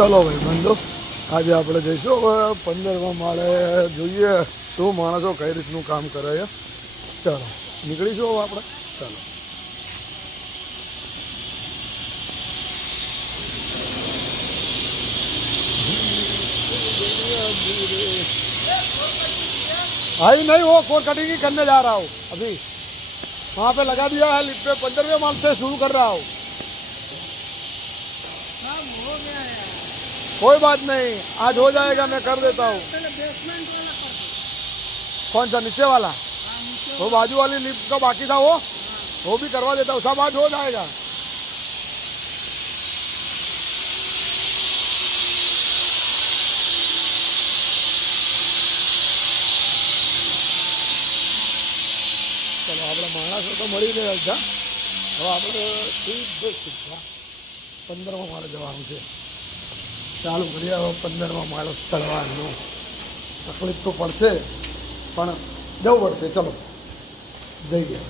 ચલો ભાઈ બંધો, આજે આપણે જઈશું હવે 15મા માળે, જોઈએ શું માણસો કઈ રીતનું કામ કરે છે. ચાલો નીકળીશું હવે આપણે. ચાલો भाई नहीं वो कोर कटिंग ही करने जा रहा हूँ अभी, वहाँ पे लगा दिया है लिफ्ट पे. 15वें माल से शुरू कर रहा हूँ. कोई बात नहीं, आज हो जाएगा, मैं कर देता हूँ. कौन सा नीचे वाला? वो बाजू वाली लिफ्ट का बाकी था, वो भी करवा देता हूँ. सब आज हो जाएगा. चलो આપણે માણસો તો મળી ગયા હતા. હવે આપણે સીધા 15મા માળે જવાનું છે. ચાલુ કરીએ હવે 15મા માળો ચડવાનું. તકલીફ તો પડશે પણ જવું પડશે. ચલો જઈએ.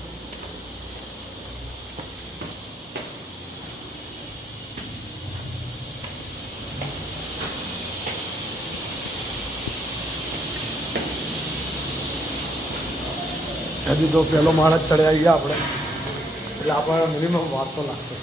હજી તો પહેલો માળ જ ચડ્યા ગયા આપણે, એટલે આપણે મિનિમમ વાર તો લાગશે.